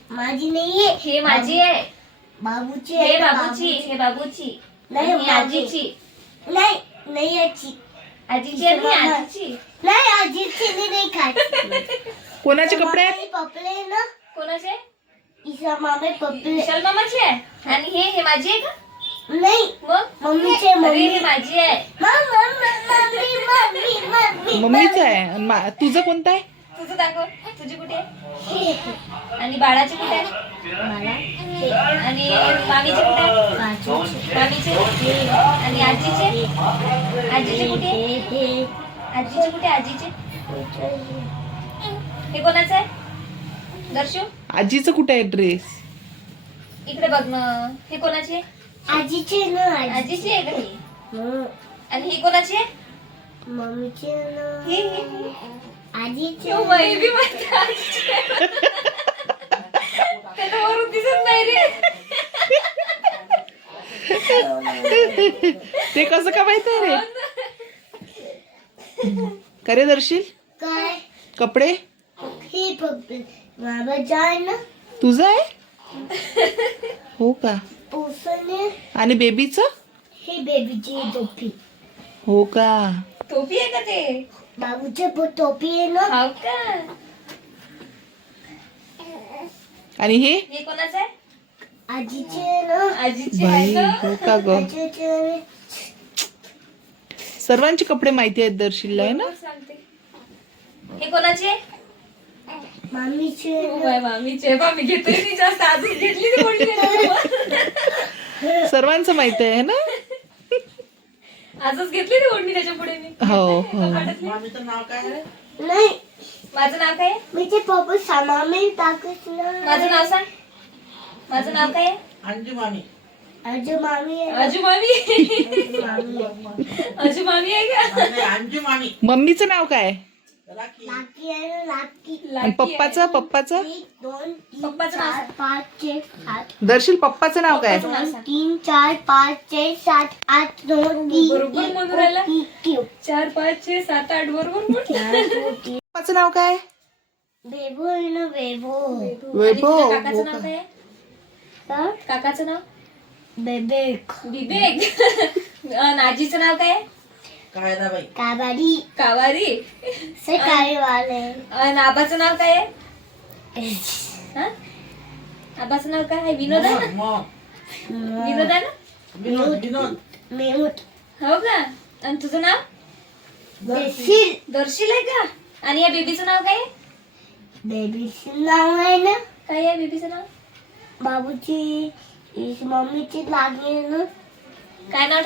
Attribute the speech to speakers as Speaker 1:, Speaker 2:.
Speaker 1: माझी नाहीये.
Speaker 2: हे माझी आहे.
Speaker 1: बाबूची
Speaker 2: हे
Speaker 1: आहे.
Speaker 2: बाबूची. हे बाबूची.
Speaker 1: नाही,
Speaker 2: आणि ही आजीची.
Speaker 1: नाही आजी.
Speaker 2: आजीची आणि ही आजीची.
Speaker 1: नाही आजीची नाही खात.
Speaker 3: कोणाचे कपडे आहेत?
Speaker 1: पपले ना.
Speaker 2: कोणाचे?
Speaker 1: ईशा मामे पपले.
Speaker 2: विशाल मामाची आहे. आणि हे माझी आहे का?
Speaker 1: नाही
Speaker 2: मग
Speaker 1: मम्मीचे.
Speaker 2: अरे
Speaker 1: मम्मी
Speaker 2: हे माझी आहे.
Speaker 1: मम्मी
Speaker 3: मम्मीचं आहे. आणि तुझं कोणतं आहे?
Speaker 2: तुझं दाखव. तुझी कुठे आहे? आणि बाळाची कुठे आहे? आणि मामीची कुठे आहे? मामीची. आणि आजीचे? आजीचे कुठे? आजीचे कुठे? आजीचे हे कोणाचं आहे? दर्शू
Speaker 3: आजीचं कुठे आहे ड्रेस?
Speaker 2: इकडे बघ ना. हे कोणाची आहे?
Speaker 1: आजीचे ना.
Speaker 2: आजीची आहे का ही? आणि ही कोणाची आहे?
Speaker 1: मम्मीचे ना.
Speaker 2: ही
Speaker 1: आजीचे.
Speaker 2: बी माहिती आजीची आहे. त्याला वरून दिसत नाही रे.
Speaker 3: ते कसं का माहिती रे? करे दर्शील
Speaker 1: काय
Speaker 3: कपडे
Speaker 1: हे पपले बाबा जाय ना.
Speaker 3: तुझं आहे? हो का?
Speaker 1: पोसने
Speaker 3: आणि बेबीचं?
Speaker 1: हे बेबीची टोपी.
Speaker 3: हो का?
Speaker 2: टोपी आहे का ते?
Speaker 1: बाबूचे टोपी आहे ना.
Speaker 2: हो का?
Speaker 3: आणि हे
Speaker 2: हे कोणाचं आहे?
Speaker 1: आजीचे ना.
Speaker 2: आजीची
Speaker 3: बाई
Speaker 2: आहे
Speaker 3: हो
Speaker 2: का?
Speaker 3: का ग?
Speaker 1: आजीचे.
Speaker 3: सर्वांचे कपडे माहिती आहेत दर्शीलला आहे ना?
Speaker 2: बरोबर सांगते. हे कोणाची आहे?
Speaker 1: मामीचे ना.
Speaker 2: बाय मामीची. मामी घेतोय ती जास्त. अजून घेतली ती कोणी
Speaker 3: सर्वांचं माहिती आहे ना?
Speaker 2: आजच घेतली ती ओढणी त्याच्या पुढे मी.
Speaker 3: हो हो.
Speaker 1: नाही
Speaker 2: माझं नाव काय आहे?
Speaker 1: मी ते पप्पा सामान टाकत ना.
Speaker 2: माझं नाव सांग. माझं नाव काय आहे?
Speaker 1: आजू मामी आहे.
Speaker 2: आजू मामी.
Speaker 1: मामी आहे.
Speaker 2: आजू मामी आहे का?
Speaker 3: मम्मीचं नाव काय?
Speaker 1: लाकी आहे ना. लाकी.
Speaker 3: आणि पप्पाचं?
Speaker 1: 1 2 3
Speaker 2: पप्पाचं नाव
Speaker 1: 4 5 6 7
Speaker 3: दर्शील पप्पाचं नाव काय?
Speaker 2: पप्पाचं नाव सांग.
Speaker 1: 3 4 5 6 7 8 9
Speaker 2: बरोबर म्हणून राहिला.
Speaker 1: 3
Speaker 2: 4 5 6 7 8 बरोबर म्हटलं.
Speaker 3: पप्पाचं नाव काय?
Speaker 1: बेबो आहे ना. बेबो.
Speaker 2: आणि
Speaker 3: वैभव.
Speaker 2: तुझ्या काकाचं नाव काय आहे?
Speaker 1: का
Speaker 2: काकाचं नाव?
Speaker 1: बेबेक.
Speaker 2: विवेक. आणि आजीचं नाव काय आहे?
Speaker 1: काबाडी.
Speaker 2: कावारी.
Speaker 1: से काय वाले.
Speaker 2: आणि आबाचं नाव काय आहे? हा? आबाचं नाव काय आहे? विनोद आहे ना? विनोद आहे ना?
Speaker 1: मेमूट.
Speaker 2: हो का? आणि तुझं नाव?
Speaker 1: बेसिल.
Speaker 2: दर्शील आहे का? आणि या बेबीचं नाव काय आहे?
Speaker 1: बेबीचं नाव आहे ना.
Speaker 2: काय आहे बेबीचं नाव?
Speaker 1: बाबूची मम्मीची लागली ना.
Speaker 2: काय नाव?